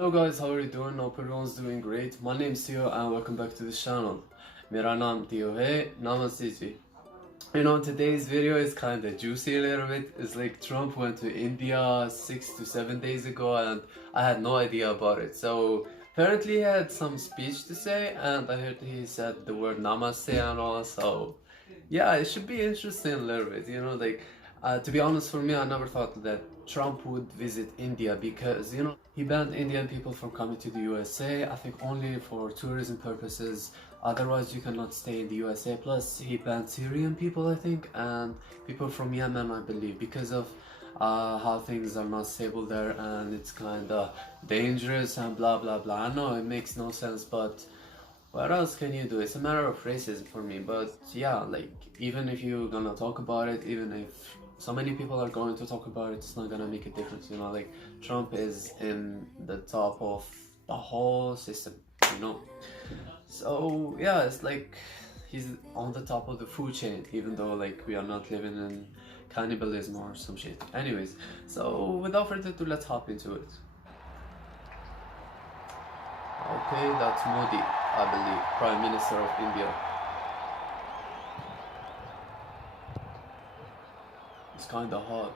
Hello guys, how are you doing? Hope everyone's doing great. My name's Theo and welcome back to this channel. मेरा नाम Theo है. Namaste ji. Today's video is kind of juicy a little bit. It's like Trump went to India 6 to 7 days ago and I had no idea about it. So apparently he had some speech to say and I heard he said the word Namaste and all. So yeah, it should be interesting a little bit, to be honest, for me, I never thought that Trump would visit India because, he banned Indian people from coming to the USA, I think only for tourism purposes. Otherwise, you cannot stay in the USA. Plus, he banned Syrian people, I think, and people from Yemen, I believe, because of how things are not stable there and it's kind of dangerous and blah blah blah. I know it makes no sense, but what else can you do? It's a matter of racism for me. But yeah, like, even if you're gonna talk about it, even if so many people are going to talk about it, it's not gonna make a difference, like Trump is in the top of the whole system, you know. So yeah, it's like he's on the top of the food chain, even though like we are not living in cannibalism or some shit. Anyways, so without further ado, let's hop into it. Okay, that's Modi, I believe, Prime Minister of India. It's kinda hot.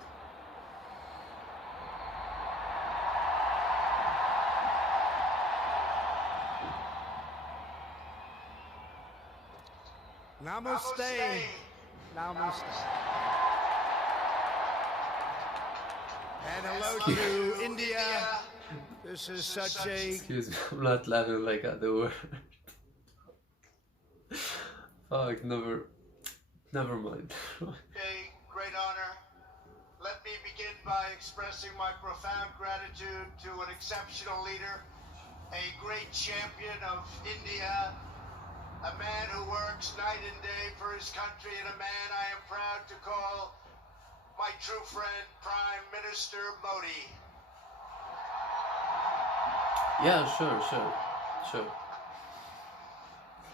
Namaste. Namaste. And hello to India. This is such a... Excuse me, I'm not laughing like at the word. Fuck, never mind. A great honor. Let me begin by expressing my profound gratitude to an exceptional leader, a great champion of India, a man who works night and day for his country, and a man I am proud to call my true friend, Prime Minister Modi. Yeah, sure.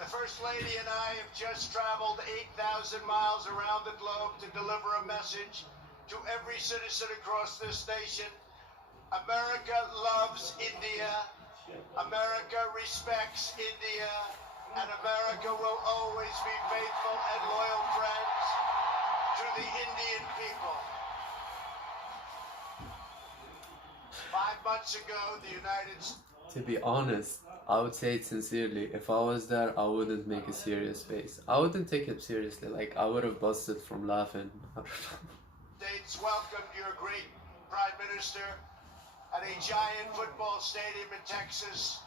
The First Lady and I have just traveled 8,000 miles around the globe to deliver a message to every citizen across this nation. America loves India. America respects India. And America will always be faithful and loyal friends to the Indian people. 5 months ago, the United States... To be honest, I would say it sincerely. If I was there, I wouldn't make a serious face. I wouldn't take it seriously. Like, I would have busted from laughing. States welcomed your great Prime Minister at a giant football stadium in Texas.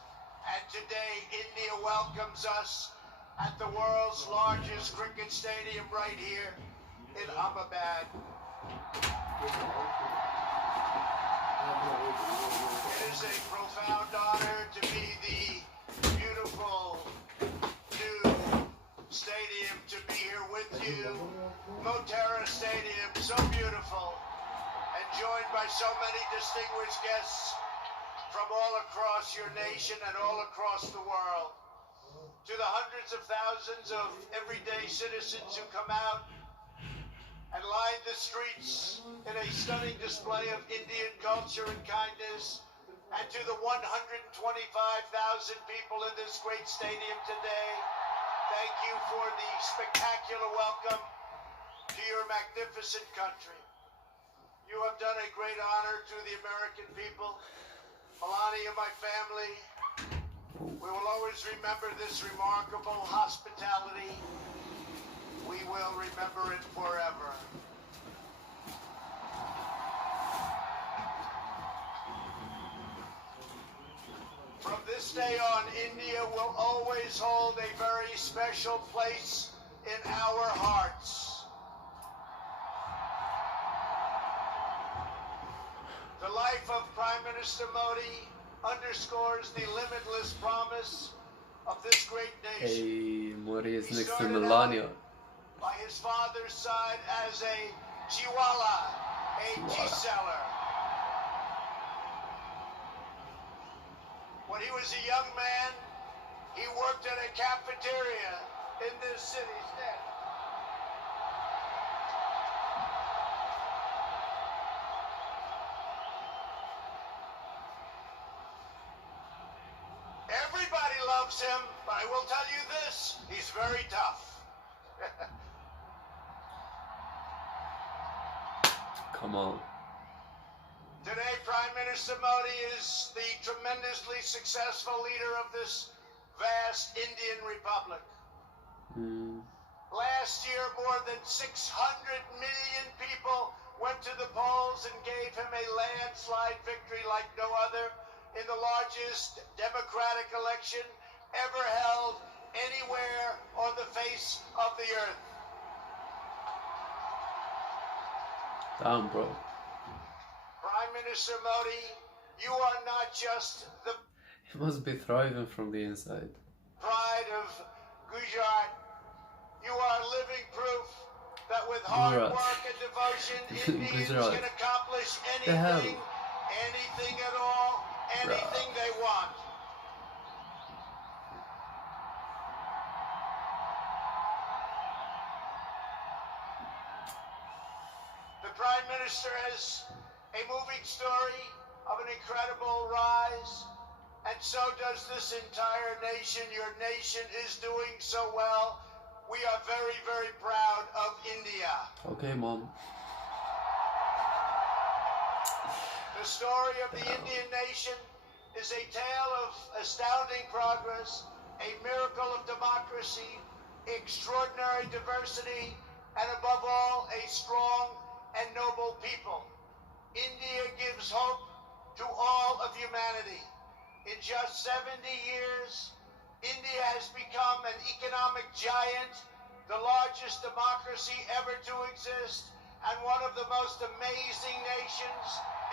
And today, India welcomes us at the world's largest cricket stadium right here in Ahmedabad. It is a profound honor to be the beautiful new stadium, to be here with you. Motera Stadium, so beautiful, and joined by so many distinguished guests from all across your nation and all across the world. To the hundreds of thousands of everyday citizens who come out and line the streets in a stunning display of Indian culture and kindness, and to the 125,000 people in this great stadium today, thank you for the spectacular welcome to your magnificent country. You have done a great honor to the American people. Melania, my family, we will always remember this remarkable hospitality. We will remember it forever. From this day on, India will always hold a very special place in our hearts. The life of Prime Minister Modi underscores the limitless promise of this great nation. Hey, Modi is He next to started Melania. by his father's side as a Chiwala, a tea seller. When he was a young man, he worked at a cafeteria in this city. loves him, but I will tell you this, he's very tough. Come on. Today, Prime Minister Modi is the tremendously successful leader of this vast Indian republic. Last year, more than 600 million people went to the polls and gave him a landslide victory like no other in the largest democratic election ever held anywhere on the face of the earth. Damn, bro. Prime Minister Modi, you are not just the He must be thriving from the inside. pride of Gujarat. You are living proof that with hard Gujarat. work and devotion, Indians Gujarat. can accomplish The hell? anything at all, anything they want. The Prime Minister has a moving story of an incredible rise, and so does this entire nation. Your nation is doing so well. We are very, very proud of India. Okay, Mom. The story of the Indian nation is a tale of astounding progress, a miracle of democracy, extraordinary diversity, and above all, a strong and noble people. India gives hope to all of humanity. In just 70 years, India has become an economic giant, the largest democracy ever to exist, and one of the most amazing nations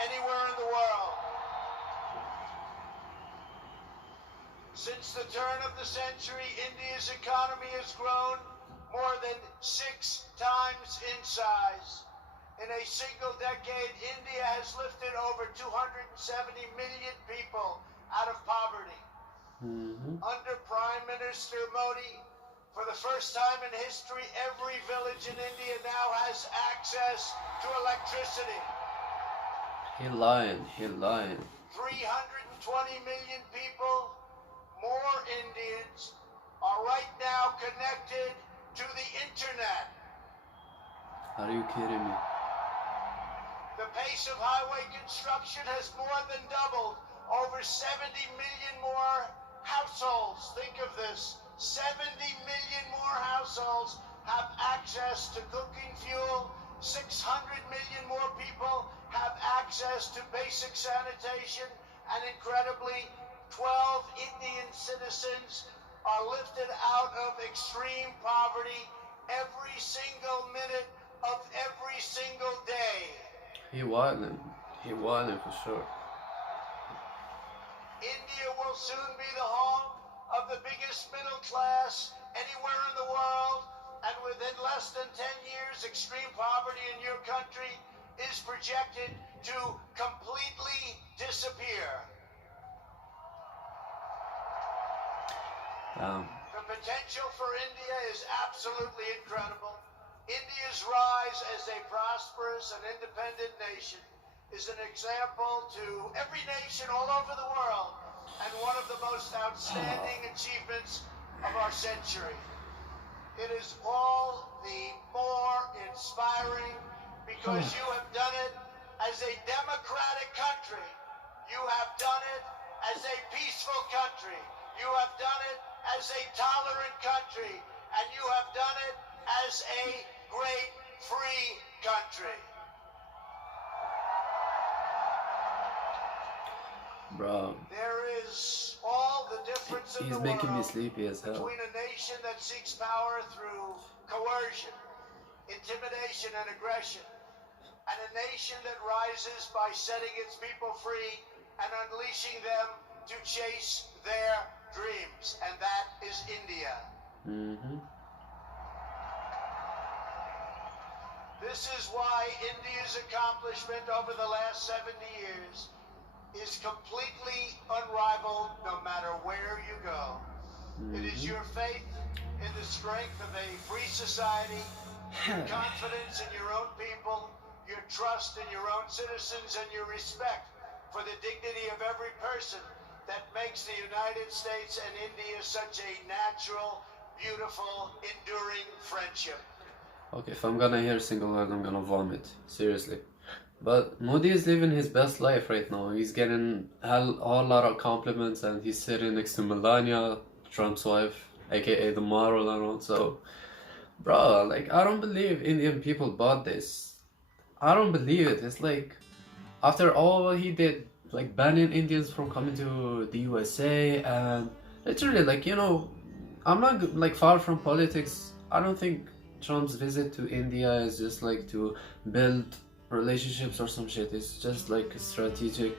anywhere in the world. Since the turn of the century, India's economy has grown more than 6 times in size. In a single decade, India has lifted over 270 million people out of poverty. Under Prime Minister Modi, for the first time in history, every village in India now has access to electricity. He lying. 320 million people, more Indians, are right now connected to the internet. Are you kidding me? The pace of highway construction has more than doubled. Over 70 million more households, think of this, 70 million more households have access to cooking fuel. 600 million more people have access to basic sanitation. And incredibly, 12 Indian citizens are lifted out of extreme poverty every single minute of every single day. He wildin'. He wildin' for sure. India will soon be the home of the biggest middle class anywhere in the world, and within less than 10 years, extreme poverty in your country is projected to completely disappear. The potential for India is absolutely incredible. India's rise as a prosperous and independent nation is an example to every nation all over the world, and one of the most outstanding achievements of our century. It is all the more inspiring because you have done it as a democratic country. You have done it as a peaceful country. You have done it as a tolerant country. And you have done it as a great free country. Bro. There is all the difference in the He's making me world sleepy as hell. between a nation that seeks power through coercion, intimidation, and aggression, and a nation that rises by setting its people free and unleashing them to chase their dreams, and that is India. This is why India's accomplishment over the last 70 years is completely unrivaled no matter where you go. It is your faith in the strength of a free society, your confidence in your own people, your trust in your own citizens, and your respect for the dignity of every person that makes the United States and India such a natural, beautiful, enduring friendship. Okay, if I'm gonna hear a single word, I'm gonna vomit. Seriously. But Modi is living his best life right now. He's getting a whole lot of compliments, and he's sitting next to Melania, Trump's wife, aka the model and all. So, bro, like, I don't believe Indian people bought this. I don't believe it. It's like, after all he did, like banning Indians from coming to the USA, and literally, like, you know, I'm not like far from politics. I don't think Trump's visit to India is just like to build relationships or some shit. It's just like a strategic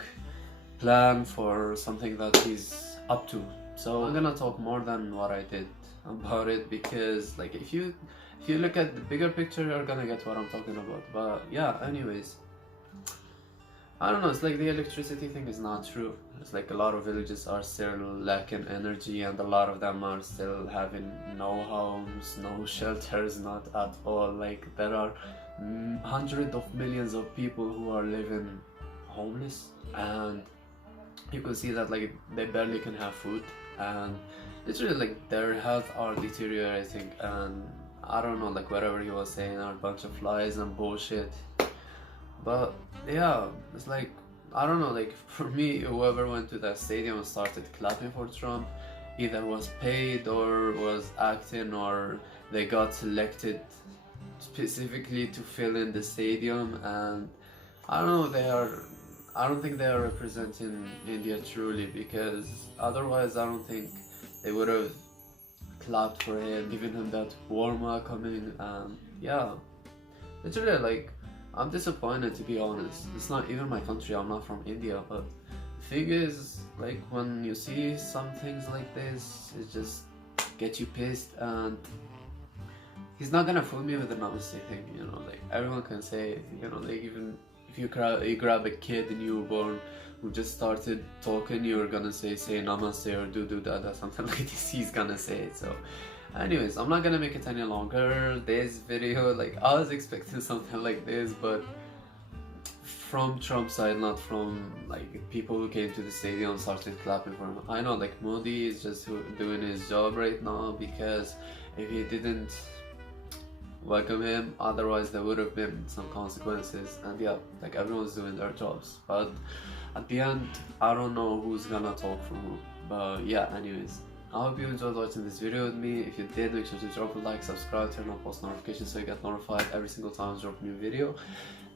plan for something that he's up to. So I'm gonna talk more than what I did about it, because like if you look at the bigger picture, you're gonna get what I'm talking about. But yeah, anyways, I don't know, it's like the electricity thing is not true. It's like a lot of villages are still lacking energy, and a lot of them are still having no homes, no shelters, not at all. Like there are hundreds of millions of people who are living homeless, and you can see that like they barely can have food, and literally like their health are deteriorating. And I don't know, like whatever he was saying are a bunch of lies and bullshit. But yeah, it's like, I don't know, like for me, whoever went to that stadium and started clapping for Trump either was paid or was acting, or they got selected specifically to fill in the stadium. And I don't know, I don't think they are representing India truly, because otherwise I don't think they would have clapped for him, given him that warm welcoming. And yeah, literally, like, I'm disappointed, to be honest. It's not even my country, I'm not from India, but the thing is, like, when you see some things like this, it just gets you pissed. And he's not gonna fool me with the Namaste thing, you know, like everyone can say, you know, like even if you grab a kid, a newborn who just started talking, you're gonna say Namaste or do that or something like this, he's gonna say it. So anyways, I'm not gonna make it any longer, this video. Like, I was expecting something like this, but from Trump's side, not from like people who came to the stadium and started clapping for him. I know like Modi is just doing his job right now, because if he didn't welcome him, otherwise there would have been some consequences. And yeah, like everyone's doing their jobs, but at the end, I don't know who's gonna talk for who. But yeah, anyways, I hope you enjoyed watching this video with me. If you did, make sure to drop a like, subscribe, turn on post notifications so you get notified every single time I drop a new video.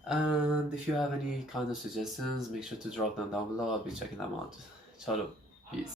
And if you have any kind of suggestions, make sure to drop them down below. I'll be checking them out. Chalo, peace.